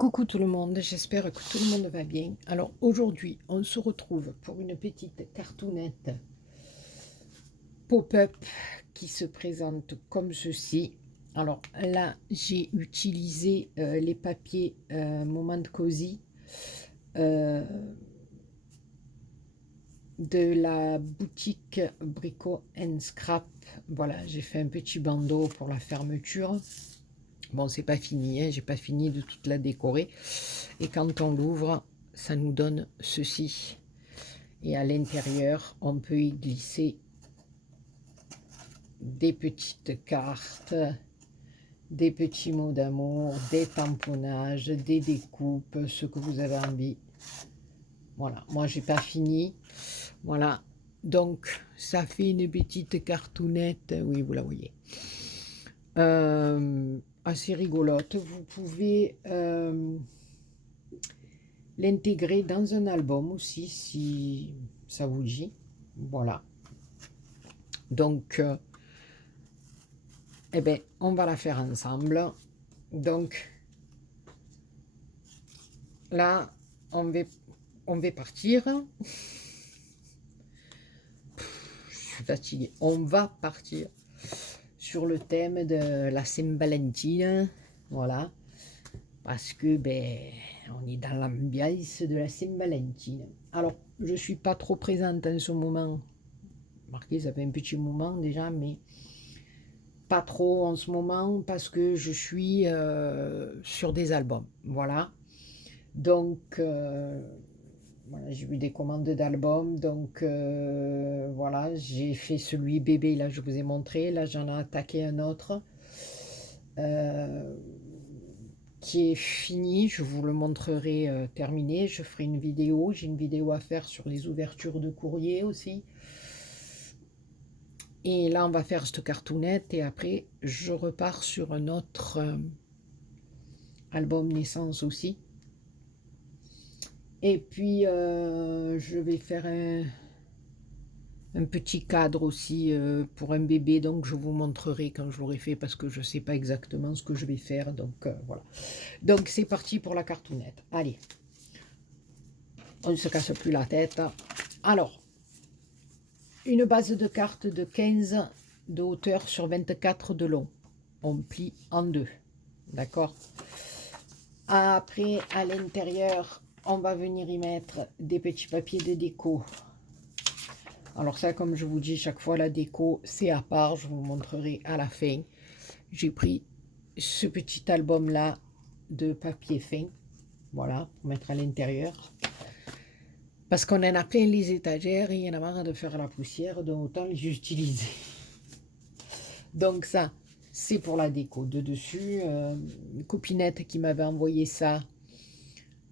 Coucou tout le monde, j'espère que tout le monde va bien. Alors aujourd'hui, on se retrouve pour une petite cartoonette pop-up qui se présente comme ceci. Alors là, j'ai utilisé les papiers Moment Cozy euh, de la boutique Brico Scrap. Voilà, j'ai fait un petit bandeau pour la fermeture. Bon, c'est pas fini, hein, j'ai pas fini de toute la décorer. Et quand on l'ouvre, ça nous donne ceci. Et à l'intérieur, on peut y glisser des petites cartes, des petits mots d'amour, des tamponnages, des découpes, ce que vous avez envie. Voilà, moi j'ai pas fini. Voilà, donc ça fait une petite cartoonette, oui vous la voyez. Assez rigolote. Vous pouvez l'intégrer dans un album aussi si ça vous dit. Voilà. Donc, eh ben, on va la faire ensemble. Donc, là, on va partir. Je suis fatiguée. On va partir sur le thème de la Saint-Valentin. Voilà. Parce que, ben, on est dans l'ambiance de la Saint-Valentin. Alors, je suis pas trop présente en ce moment. Remarquez, ça fait un petit moment déjà, mais pas trop en ce moment parce que je suis sur des albums. Voilà. Donc, voilà, j'ai eu des commandes d'albums. Donc, voilà, j'ai fait celui bébé, là, je vous ai montré. Là, j'en ai attaqué un autre qui est fini. Je vous le montrerai terminé. Je ferai une vidéo. J'ai une vidéo à faire sur les ouvertures de courrier aussi. Et là, on va faire cette cartoonette et après, je repars sur un autre album naissance aussi. Et puis, je vais faire un petit cadre aussi pour un bébé. Donc, je vous montrerai quand je l'aurai fait parce que je ne sais pas exactement ce que je vais faire. Donc, voilà. Donc, c'est parti pour la cartoonette. Allez, on ne se casse plus la tête. Alors, une base de cartes de 15 de hauteur sur 24 de long. On plie en deux. D'accord. Après, à l'intérieur, on va venir y mettre des petits papiers de déco. Alors ça, comme je vous dis, chaque fois, la déco, c'est à part. Je vous montrerai à la fin. J'ai pris ce petit album-là de papier fin. Voilà, pour mettre à l'intérieur. Parce qu'on en a plein les étagères et il y en a marre de faire la poussière, donc autant les utiliser. Donc ça, c'est pour la déco. De dessus, une copinette qui m'avait envoyé ça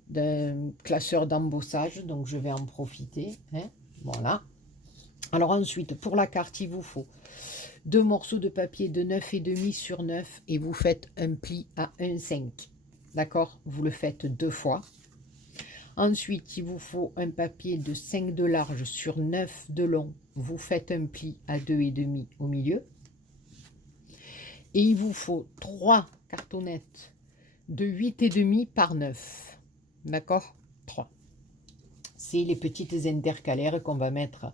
d'un classeur d'embossage, donc je vais en profiter. Hein, voilà. Alors ensuite, pour la carte, il vous faut 2 morceaux de papier de 9,5 sur 9 et vous faites un pli à 1,5. D'accord? Vous le faites 2 fois. Ensuite, il vous faut un papier de 5 de large sur 9 de long. Vous faites un pli à 2,5 au milieu. Et il vous faut 3 cartonnettes de 8,5 par 9. D'accord? 3. C'est les petites intercalaires qu'on va mettre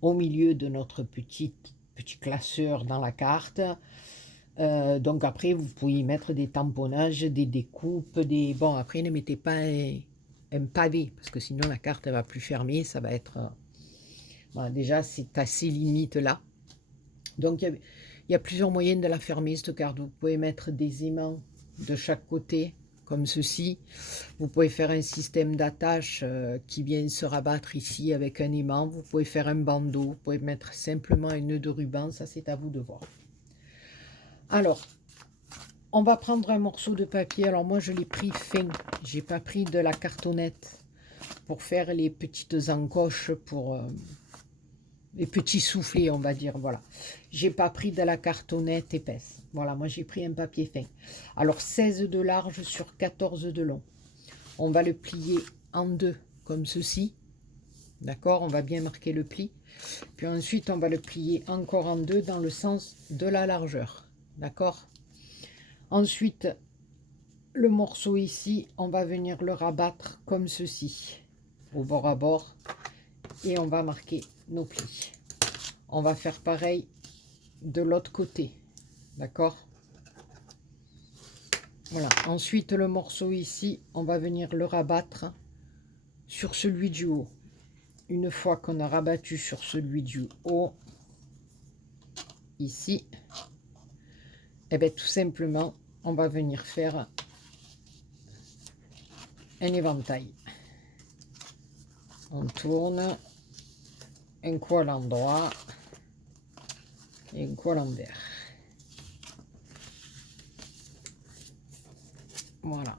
au milieu de notre petit classeur dans la carte. Donc après, vous pouvez y mettre des tamponnages, des découpes, des... Bon, après, ne mettez pas un pavé, parce que sinon la carte ne va plus fermer, ça va être... Voilà, déjà, c'est assez limite là. Donc, il y a plusieurs moyens de la fermer, cette carte. Vous pouvez mettre des aimants de chaque côté, comme ceci. Vous pouvez faire un système d'attache qui vient se rabattre ici avec un aimant. Vous pouvez faire un bandeau. Vous pouvez mettre simplement un nœud de ruban. Ça, c'est à vous de voir. Alors, on va prendre un morceau de papier. Alors, moi, je l'ai pris fin. Je n'ai pas pris de la cartonnette pour faire les petites encoches pour... les petits soufflets, on va dire, voilà. J'ai pas pris de la cartonnette épaisse. Voilà, moi j'ai pris un papier fin. Alors 16 de large sur 14 de long. On va le plier en deux, comme ceci. D'accord, on va bien marquer le pli. Puis ensuite, on va le plier encore en deux dans le sens de la largeur. D'accord. Ensuite, le morceau ici, on va venir le rabattre comme ceci, au bord à bord, et on va marquer nos plis. On va faire pareil de l'autre côté, d'accord? Voilà, ensuite le morceau ici, on va venir le rabattre sur celui du haut. Une fois qu'on a rabattu sur celui du haut, ici, et bien tout simplement, on va venir faire un éventail. On tourne, un coup à l'endroit et un coup à l'envers. Voilà.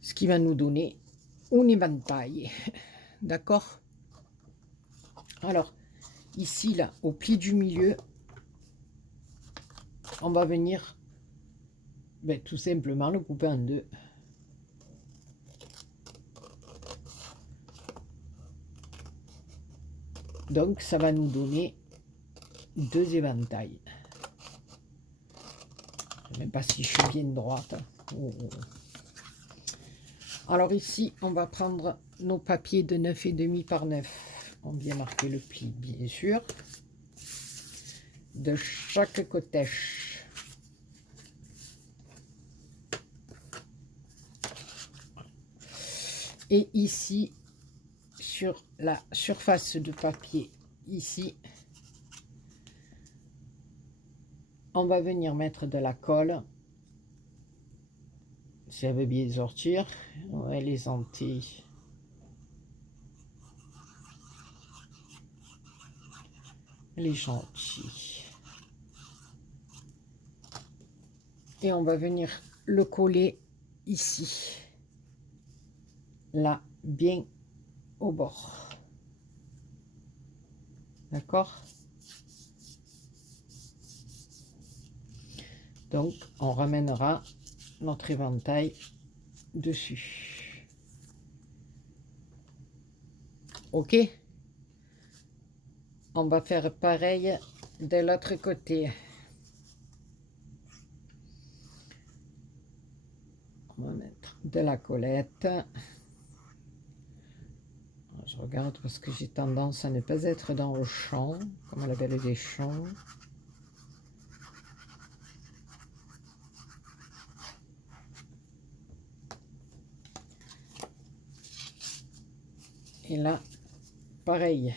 Ce qui va nous donner un éventail. D'accord? Alors, ici, là, au pli du milieu, on va venir tout simplement le couper en deux. Donc, ça va nous donner deux éventails. Je ne sais même pas si je suis bien droite. Oh. Alors ici, on va prendre nos papiers de 9,5 par 9. On vient marquer le pli, bien sûr, de chaque côté. Et ici, sur la surface de papier, ici, on va venir mettre de la colle. Si elle veut bien sortir, ouais, les Antilles. Les gentils. Et on va venir le coller ici. Là, bien au bord. D'accord? Donc, on ramènera notre éventail dessus. Ok? On va faire pareil de l'autre côté. On va mettre de la collette. Je regarde parce que j'ai tendance à ne pas être dans le champ, comme la belle des champs. Et là, pareil.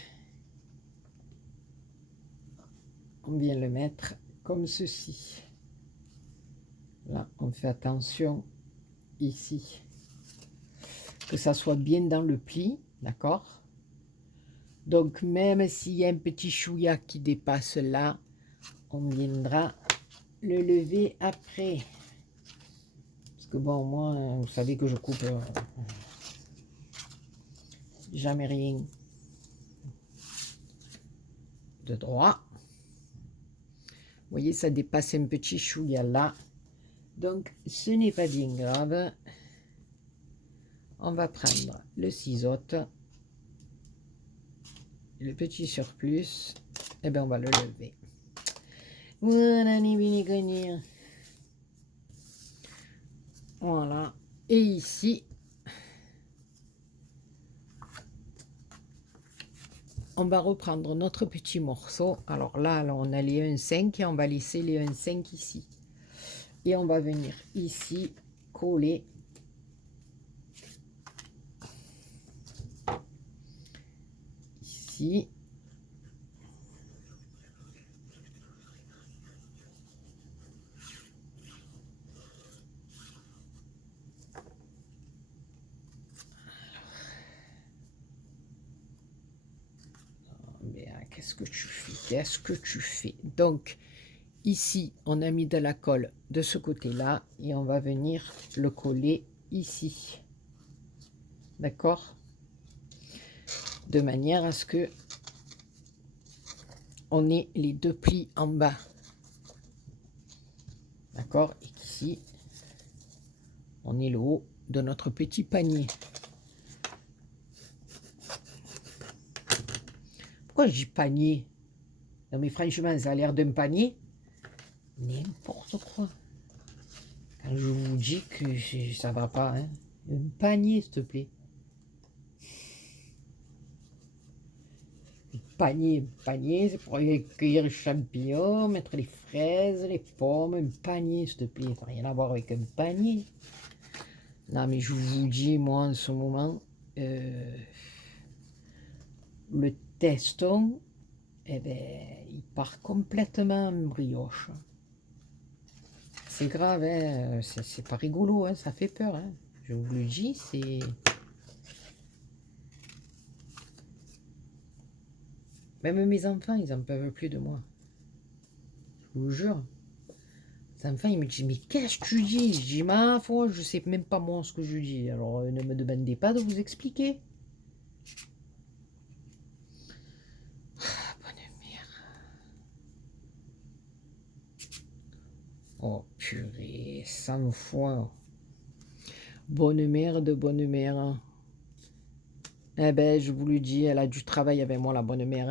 On vient le mettre comme ceci. Là, on fait attention ici. Que ça soit bien dans le pli, d'accord? Donc, même s'il y a un petit chouïa qui dépasse là, on viendra le lever après. Parce que bon, moi, vous savez que je coupe jamais rien de droit. Vous voyez, ça dépasse un petit chouïa là. Donc, ce n'est pas bien grave. On va prendre le ciseau, le petit surplus, et bien on va le lever. Voilà, voilà. Et ici, on va reprendre notre petit morceau. Alors là, on a les 1,5 et on va laisser les 1,5 ici. Et on va venir ici coller ici. Qu'est-ce que tu fais? Qu'est-ce que tu fais? Donc, ici, on a mis de la colle de ce côté-là et on va venir le coller ici. D'accord? De manière à ce que on ait les deux plis en bas. D'accord? Et qu'ici, on ait le haut de notre petit panier. Pourquoi je dis panier? Non mais franchement, ça a l'air d'un panier. N'importe quoi. Quand vous dis que ça va pas. Hein. Un panier, s'il te plaît. Un panier, c'est pour cueillir les champignons, mettre les fraises, les pommes. Un panier, s'il te plaît. Ça n'a rien à voir avec un panier. Non, mais je vous dis, moi, en ce moment, le teston, eh ben, il part complètement en brioche. C'est grave, hein, c'est pas rigolo, hein, ça fait peur. Hein. Je vous le dis, c'est... Même mes enfants, ils en peuvent plus de moi. Je vous jure. Les enfants, ils me disent, mais qu'est-ce que tu dis? Je dis, ma foi, je sais même pas moi ce que je dis. Alors, ne me demandez pas de vous expliquer. Ah, bonne mère. Oh, purée, 100 fois. Bonne mère de bonne mère. Eh ben, je vous le dis, elle a du travail avec moi, la bonne mère.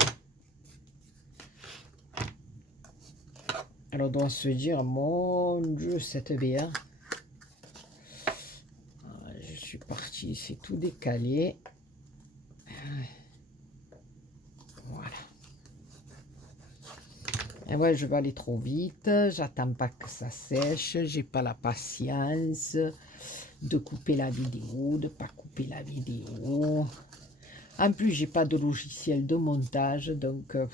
Elle doit se dire, mon Dieu, cette BA. Je suis parti, c'est tout décalé. Voilà. Et ouais, je vais aller trop vite. J'attends pas que ça sèche. J'ai pas la patience de couper la vidéo, de pas couper la vidéo. En plus, j'ai pas de logiciel de montage, donc vous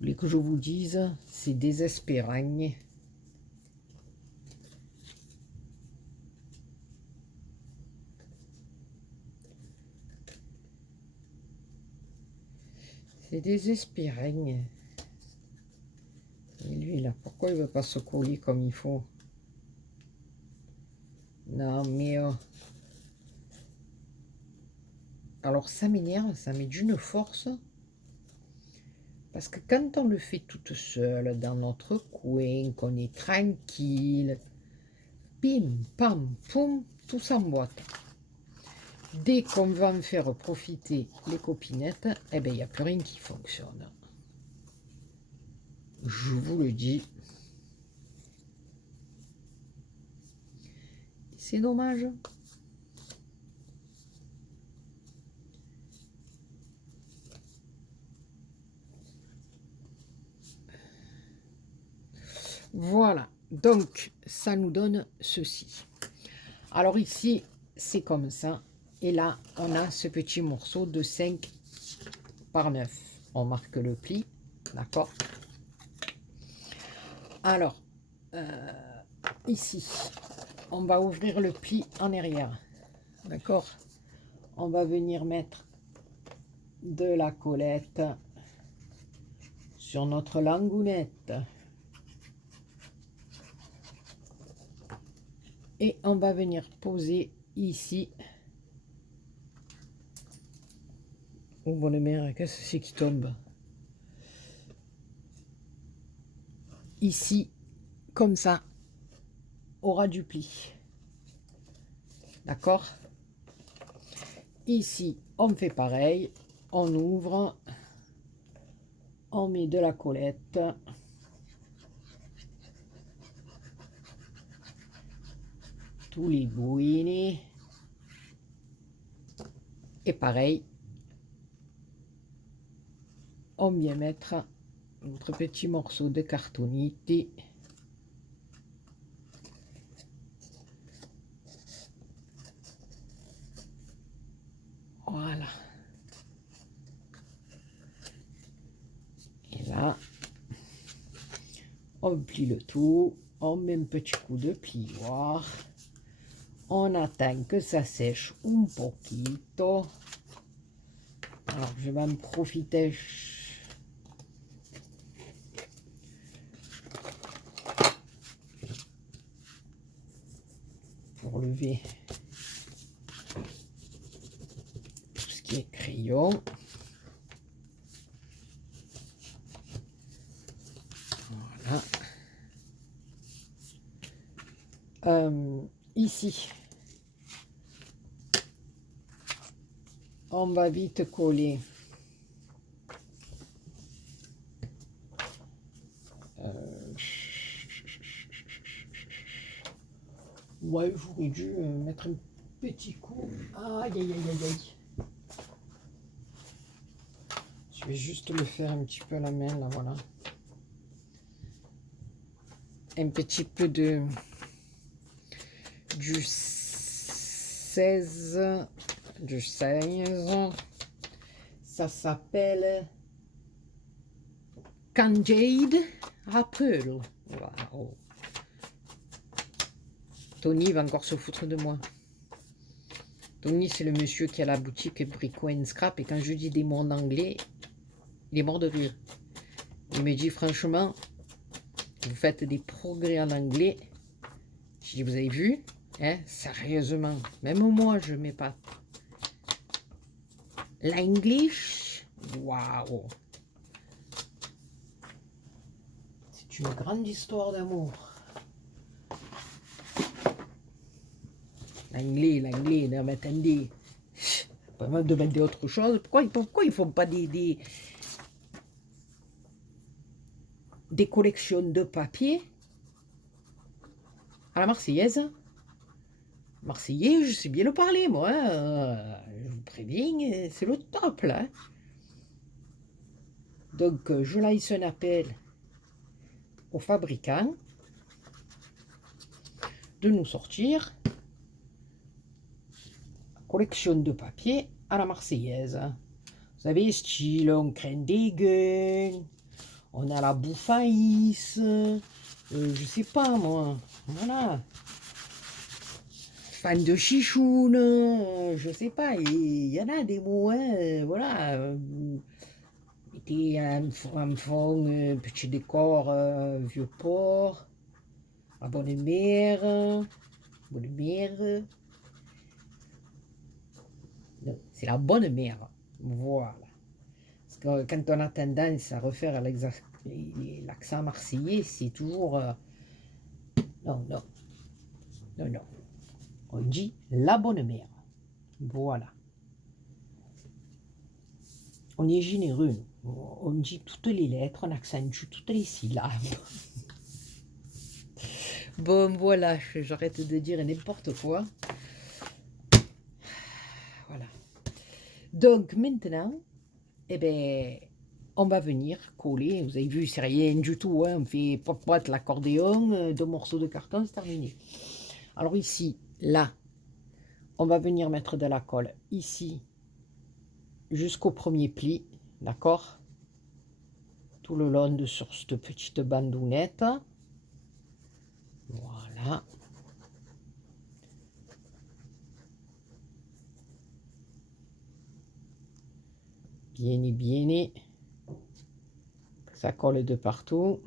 voulez que je vous dise, c'est désespérant. C'est désespérant. Et lui, là, pourquoi il veut pas se coller comme il faut? Non, mais... alors, ça m'énerve, ça met d'une force. Parce que quand on le fait toute seule, dans notre coin, qu'on est tranquille, pim, pam, poum, tout s'emboîte. Dès qu'on va en faire profiter les copinettes, eh bien, il n'y a plus rien qui fonctionne. Je vous le dis. C'est dommage. Voilà. Donc, ça nous donne ceci. Alors ici, c'est comme ça. Et là, on a ce petit morceau de 5 par 9. On marque le pli. D'accord? Alors, ici, on va ouvrir le pli en arrière. D'accord? On va venir mettre de la collette sur notre langounette. Et on va venir poser ici. Oh, bonne mère, qu'est-ce que c'est qui tombe? Ici, comme ça, au ras du pli. D'accord? Ici, on fait pareil. On ouvre. On met de la collette. Tous les bouines. Et pareil, on vient mettre notre petit morceau de cartonite. Voilà. Et là, on plie le tout. On met un petit coup de plioir. On attend que ça sèche un poquito. Alors, je vais en profiter pour lever tout ce qui est crayon. Voilà. Ici, on va vite coller Ouais, j'aurais dû mettre un petit coup. Aïe, aïe, aïe, aïe, aïe. Je vais juste le faire un petit peu à la main, là, voilà. Un petit peu du 16. Du 16. Ça s'appelle Canjade Apple. Waouh. Tony va encore se foutre de moi. Tony, c'est le monsieur qui a la boutique Brico Scrap. Et quand je dis des mots en anglais, il est mort de rire. Il me dit, franchement, vous faites des progrès en anglais. Je dis, vous avez vu, hein, sérieusement, même moi, je mets pas. L'English, waouh. C'est une grande histoire d'amour. L'anglais, non mais attendez, pas me demander autre chose. Pourquoi ils font pas des collections de papier à la Marseillaise? Marseillais, je sais bien le parler, moi. Hein. Je vous préviens, c'est le top, là. Hein. Donc, je lance un appel aux fabricants de nous sortir collection de papier à la Marseillaise. Vous savez, style, on craint des gueules, on a la bouffaïs, je sais pas moi, voilà. Fan de chichoune, je sais pas, il y en a des mots, hein, voilà. Mettez un fond, petit décor, vieux port, la bonne mère, c'est la bonne mère, voilà. Parce que quand on a tendance à refaire l'accent marseillais, c'est toujours... non, non, non, non. On dit la bonne mère. Voilà. On est généreux. On dit toutes les lettres, on accentue toutes les syllabes. Bon, voilà, j'arrête de dire n'importe quoi. Voilà. Donc, maintenant, eh ben, on va venir coller. Vous avez vu, c'est rien du tout. Hein. On fait pote l'accordéon, 2 morceaux de carton, c'est terminé. Alors ici, là, on va venir mettre de la colle ici jusqu'au premier pli, d'accord? Tout le long de sur cette petite bandounette. Voilà. Bien, bien. Ça colle de partout.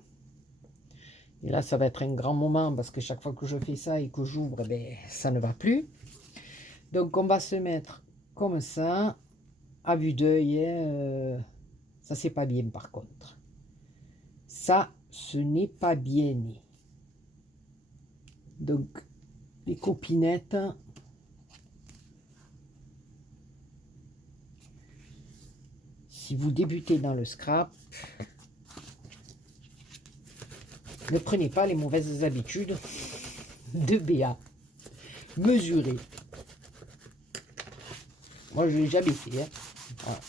Et là, ça va être un grand moment parce que chaque fois que je fais ça et que j'ouvre, ben, ça ne va plus. Donc, on va se mettre comme ça, à vue d'œil. Hein, ça, c'est pas bien par contre. Ça, ce n'est pas bien. Donc, les copinettes. Si vous débutez dans le scrap, ne prenez pas les mauvaises habitudes de BA. Mesurez. Moi, je ne l'ai jamais fait. Hein. Voilà.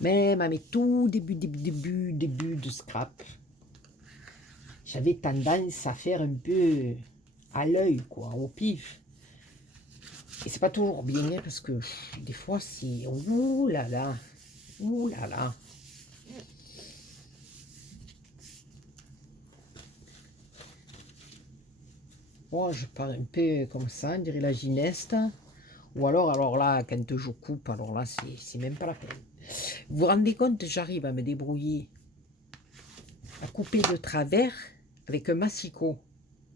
Même à mes tout début de scrap, j'avais tendance à faire un peu à l'œil, quoi, au pif. Et c'est pas toujours bien, hein, parce que des fois, c'est... Ouh là là. Ouh là là. Moi, je parle un peu comme ça, on dirait la gineste. Ou alors là, quand je coupe, alors là, c'est même pas la peine. Vous vous rendez compte, j'arrive à me débrouiller, à couper de travers avec un massicot.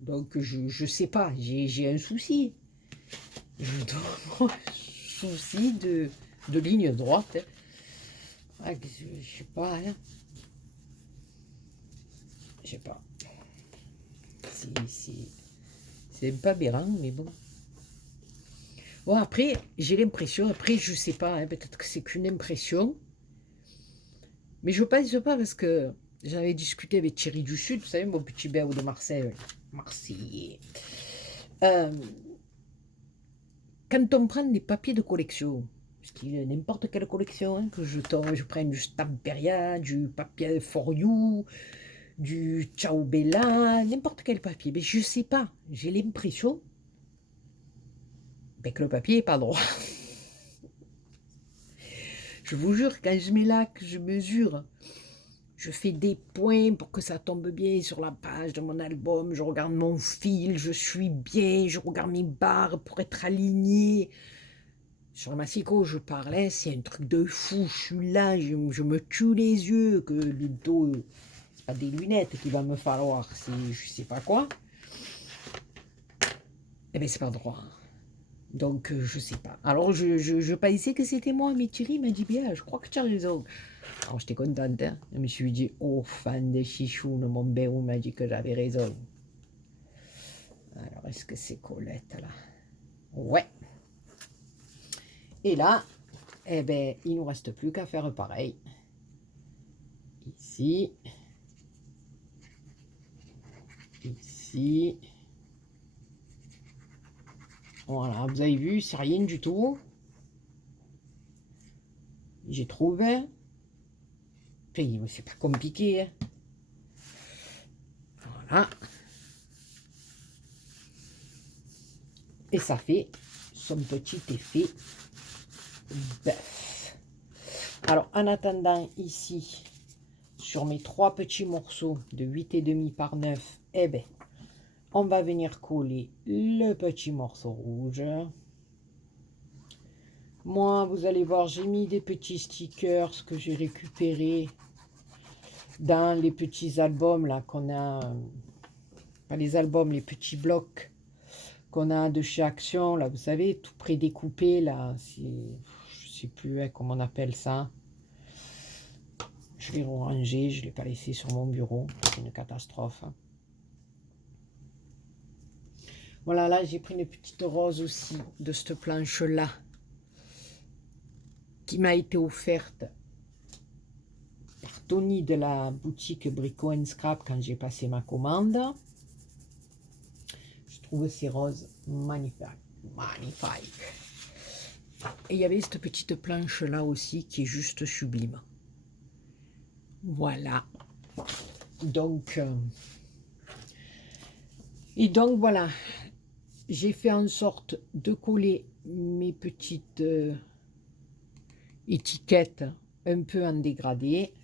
Donc, je sais pas, j'ai un souci. Je dois un souci de ligne droite. Ah, je sais pas, hein. Je sais pas. C'est pas aberrant, mais bon. Bon, après, j'ai l'impression, après, je sais pas, hein, peut-être que c'est qu'une impression, mais je pense pas parce que j'avais discuté avec Thierry du Sud, vous savez, mon petit béo de Marseille, Marseillais. Quand on prend des papiers de collection, n'importe quelle collection, hein, que je prenne du Stamperia, du papier For You, du Ciao Bella, n'importe quel papier, mais je sais pas, j'ai l'impression que le papier est pas droit. Je vous jure, quand je mets là, que je mesure, je fais des points pour que ça tombe bien sur la page de mon album, je regarde mon fil, je suis bien, je regarde mes barres pour être aligné. Sur le massicot, je parlais, c'est un truc de fou, je suis là, je me tue les yeux, que le dos, c'est pas des lunettes qu'il va me falloir, c'est je sais pas quoi. Eh bien, c'est pas droit. Donc, je sais pas. Alors, je pensais que c'était moi, mais Thierry m'a dit bien, je crois que tu as raison. Alors, j'étais contente, hein. Je me suis dit, oh, fan de Chichoune, mon béou m'a dit que j'avais raison. Alors, est-ce que c'est Colette, là? Ouais. Et là, eh ben, il nous reste plus qu'à faire pareil. Ici. Ici. Voilà, vous avez vu, c'est rien du tout. J'ai trouvé. Enfin, c'est pas compliqué, hein. Voilà. Et ça fait son petit effet bœuf. Alors, en attendant, ici, sur mes 3 petits morceaux de 8,5 par 9, eh ben, on va venir coller le petit morceau rouge. Moi, vous allez voir, j'ai mis des petits stickers que j'ai récupérés dans les petits albums là qu'on a, pas les albums, les petits blocs qu'on a de chez Action, là, vous savez, tout prédécoupé, là, je sais plus hein, comment on appelle ça. Je l'ai rangé, je ne l'ai pas laissé sur mon bureau, c'est une catastrophe. Voilà, là, j'ai pris une petite rose aussi de cette planche-là, qui m'a été offerte par Tony de la boutique Brico Scrap quand j'ai passé ma commande. Je trouve ces roses magnifiques. Magnifiques. Et il y avait cette petite planche là aussi qui est juste sublime. Voilà. Donc, et donc voilà, j'ai fait en sorte de coller mes petites étiquettes un peu en dégradé.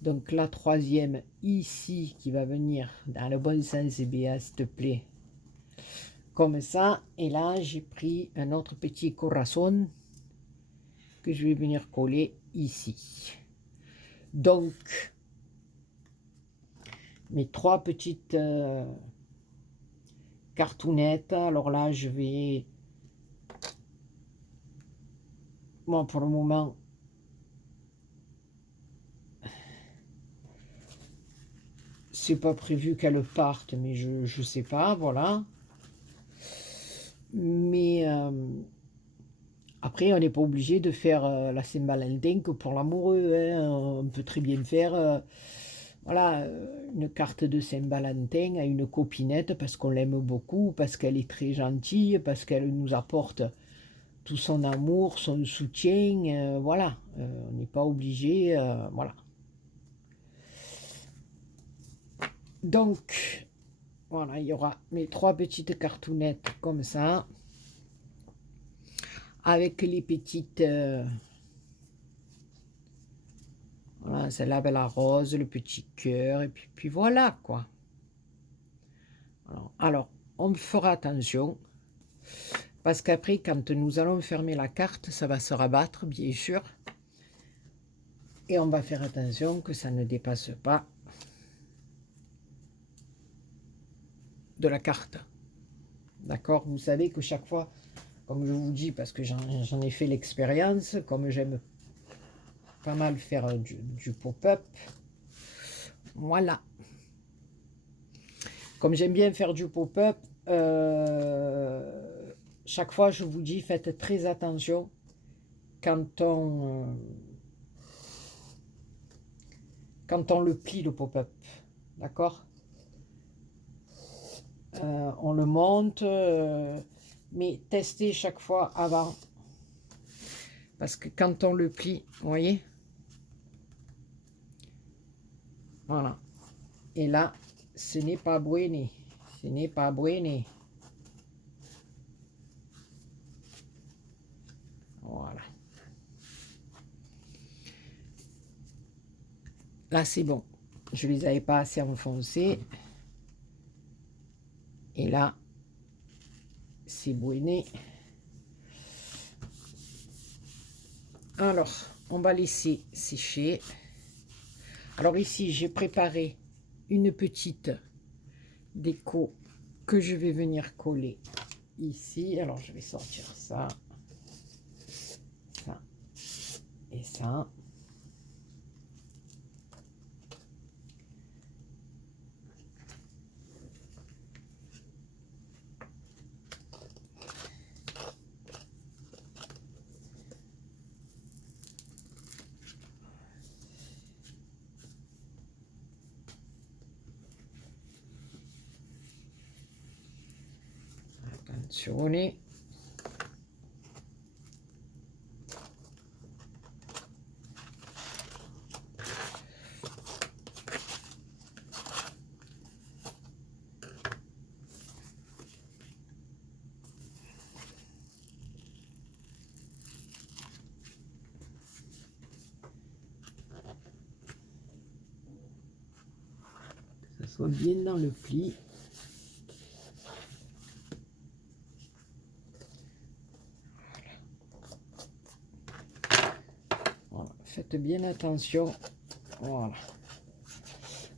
Donc la troisième ici qui va venir dans le bon sens, Béa, s'il te plaît. Comme ça. Et là, j'ai pris un autre petit corazon que je vais venir coller ici. Donc, mes 3 petites cartounettes. Alors là, je vais... Moi, pour le moment... C'est pas prévu qu'elles partent, mais je sais pas, voilà. Mais après, on n'est pas obligé de faire la Saint-Valentin que pour l'amoureux, hein. On peut très bien faire voilà, une carte de Saint-Valentin à une copinette parce qu'on l'aime beaucoup, parce qu'elle est très gentille, parce qu'elle nous apporte tout son amour, son soutien. Voilà, on n'est pas obligé, voilà. Donc, voilà, il y aura mes 3 petites cartounettes comme ça, avec les petites... voilà, celle-là, la rose, le petit cœur, et puis voilà, quoi. Alors, on fera attention, parce qu'après, quand nous allons fermer la carte, ça va se rabattre, bien sûr. Et on va faire attention que ça ne dépasse pas de la carte. D'accord? Vous savez que chaque fois, comme je vous dis, parce que j'en ai fait l'expérience, comme j'aime pas mal faire du pop-up, voilà. Comme j'aime bien faire du pop-up, chaque fois je vous dis, faites très attention quand quand on le plie, le pop-up. D'accord? On le monte, mais testez chaque fois avant. Parce que quand on le plie, vous voyez? Voilà. Et là, ce n'est pas bueno. Ce n'est pas bueno. Voilà. Là, c'est bon. Je ne les avais pas assez enfoncés. Et là, c'est bueno. Alors, on va laisser sécher. Alors ici, j'ai préparé une petite déco que je vais venir coller ici. Alors, je vais sortir ça, ça et ça. Attenzione. Que ça soit bien dans le pli. Voilà. Faites bien attention. Voilà.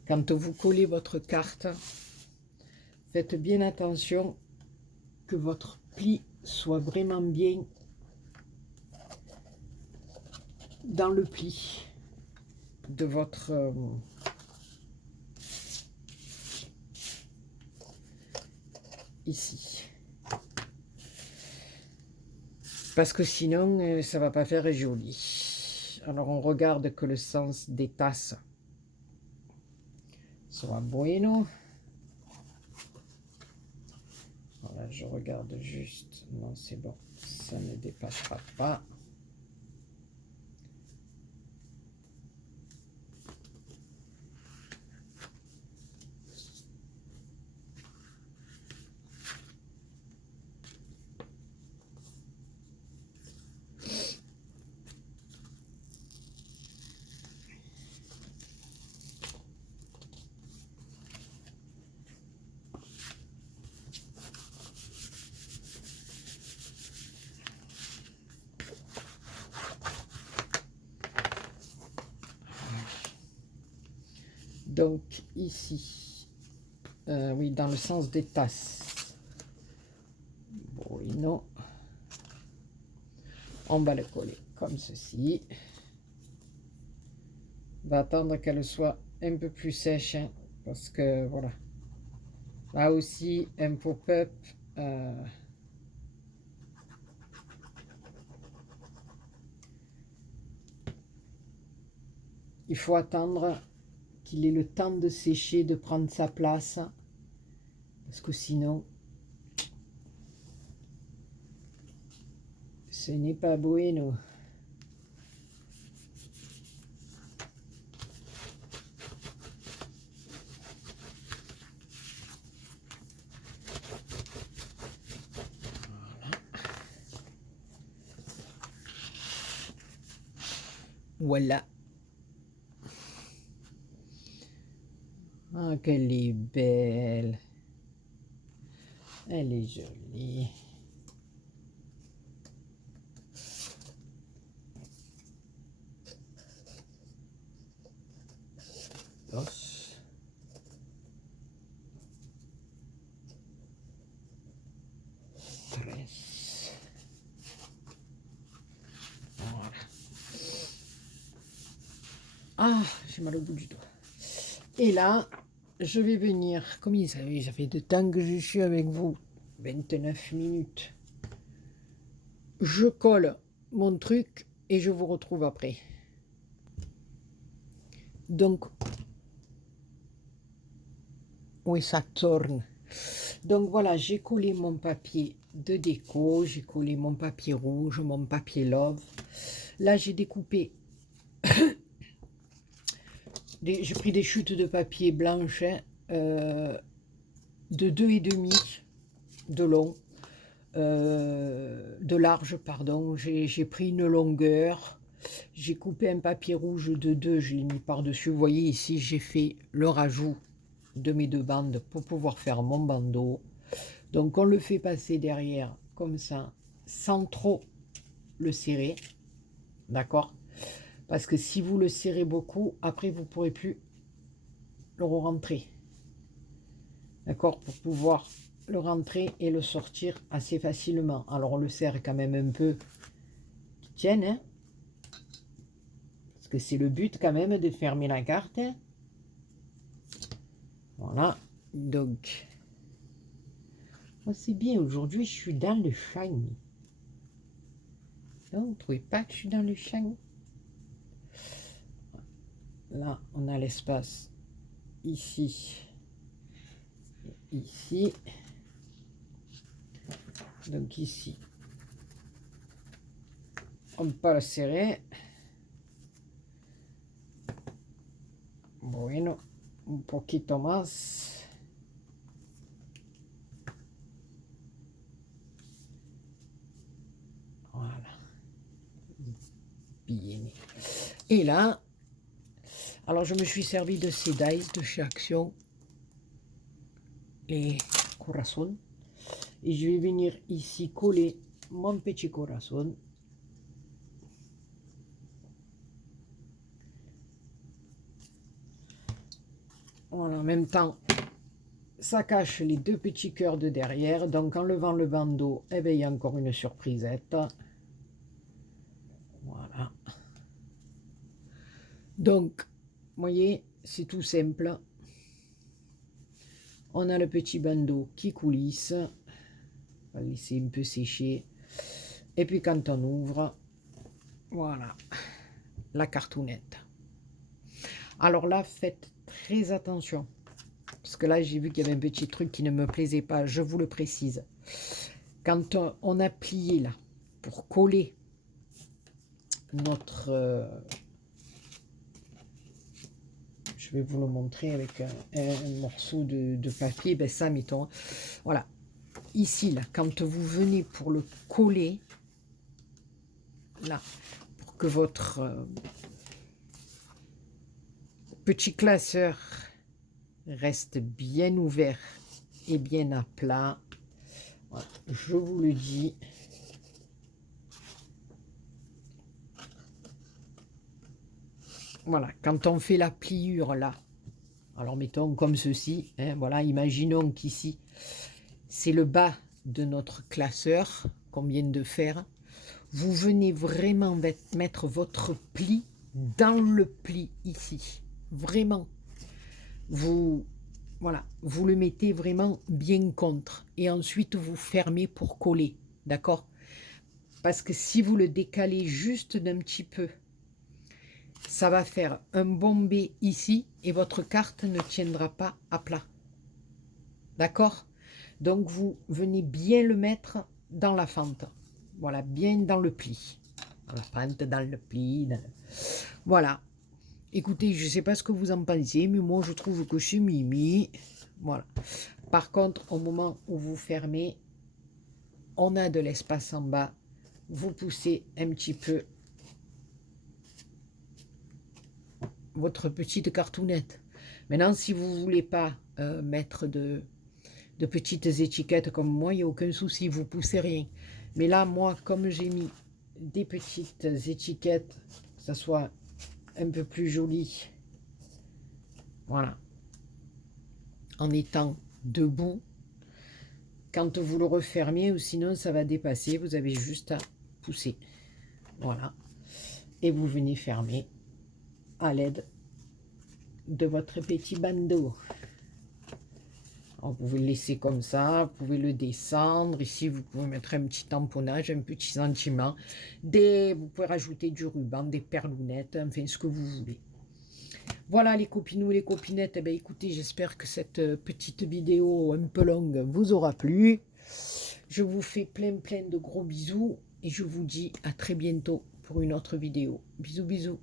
Quand vous collez votre carte, faites bien attention que votre pli soit vraiment bien dans le pli de votre ici, parce que sinon ça va pas faire joli. Alors on regarde que le sens des tasses soit bueno. Voilà, je regarde juste. Non, c'est bon, ça ne dépassera pas. Donc ici, oui, dans le sens des tasses. Bueno. On va le coller comme ceci. On va attendre qu'elle soit un peu plus sèche, hein, parce que voilà. Là aussi, un pop-up. Il faut attendre qu'il ait le temps de sécher, de prendre sa place, parce que sinon, ce n'est pas bueno. Voilà. Ah, qu'elle est belle. Elle est jolie. Dos. Tres. Voilà. Ah, j'ai mal au bout du doigt. Et là, je vais venir, comme ça fait de temps que je suis avec vous, 29 minutes. Je colle mon truc et je vous retrouve après. Donc, oui, ça tourne. Donc voilà, j'ai collé mon papier de déco, j'ai collé mon papier rouge, mon papier love. Là, j'ai découpé, j'ai pris des chutes de papier blanche de 2,5 de long, de large, pardon. J'ai pris une longueur, j'ai coupé un papier rouge de 2, je l'ai mis par-dessus. Vous voyez ici, j'ai fait le rajout de mes 2 bandes pour pouvoir faire mon bandeau. Donc on le fait passer derrière comme ça, sans trop le serrer, d'accord? Parce que si vous le serrez beaucoup, après vous ne pourrez plus le rentrer, d'accord? Pour pouvoir le rentrer et le sortir assez facilement. Alors on le serre quand même un peu qu'il tienne, hein? Parce que c'est le but quand même de fermer la carte. Hein? Voilà, donc oh, c'est bien, aujourd'hui je suis dans le shiny. Non, vous ne trouvez pas que je suis dans le shiny? Là, on a l'espace ici, ici. Donc ici, on peut le serrer. Bueno, un poquito más. Voilà. Bien. Et là, alors je me suis servi de ces dies de chez Action, les corazones. Et je vais venir ici coller mon petit corazon. Voilà, en même temps, ça cache les 2 petits cœurs de derrière. Donc en levant le bandeau, eh bien, il y a encore une surprisette. Voilà. Donc, vous voyez, c'est tout simple. On a le petit bandeau qui coulisse. On va le laisser un peu sécher. Et puis quand on ouvre, voilà, la cartoonette. Alors là, faites très attention. Parce que là, j'ai vu qu'il y avait un petit truc qui ne me plaisait pas. Je vous le précise. Quand on a plié là, pour coller notre... je vais vous le montrer avec un morceau de papier. Ben ça, mettons. Voilà. Ici, là, quand vous venez pour le coller, là, pour que votre petit classeur reste bien ouvert et bien à plat, voilà, je vous le dis. Voilà, quand on fait la pliure là, alors mettons comme ceci, hein, voilà, imaginons qu'ici, c'est le bas de notre classeur qu'on vient de faire. Vous venez vraiment mettre votre pli dans le pli ici. Vraiment. Vous, voilà, vous le mettez vraiment bien contre. Et ensuite, vous fermez pour coller. D'accord? Parce que si vous le décalez juste d'un petit peu, ça va faire un bombé ici et votre carte ne tiendra pas à plat. D'accord? Donc, vous venez bien le mettre dans la fente. Voilà, bien dans le pli. Dans la fente, dans le pli. Voilà. Écoutez, je ne sais pas ce que vous en pensez, mais moi, je trouve que c'est mimi. Voilà. Par contre, au moment où vous fermez, on a de l'espace en bas. Vous poussez un petit peu votre petite cartoonette. Maintenant, si vous ne voulez pas mettre de petites étiquettes comme moi, il n'y a aucun souci, vous poussez rien. Mais là, moi, comme j'ai mis des petites étiquettes, que ça soit un peu plus joli, voilà, en étant debout, quand vous le refermiez, ou sinon ça va dépasser, vous avez juste à pousser, voilà, et vous venez fermer à l'aide de votre petit bandeau. Vous pouvez le laisser comme ça, vous pouvez le descendre. Ici, vous pouvez mettre un petit tamponnage, un petit sentiment. Vous pouvez rajouter du ruban, des perlounettes, enfin ce que vous voulez. Voilà les copinous, les copinettes, eh bien, écoutez, j'espère que cette petite vidéo un peu longue vous aura plu. Je vous fais plein de gros bisous et je vous dis à très bientôt pour une autre vidéo. Bisous bisous.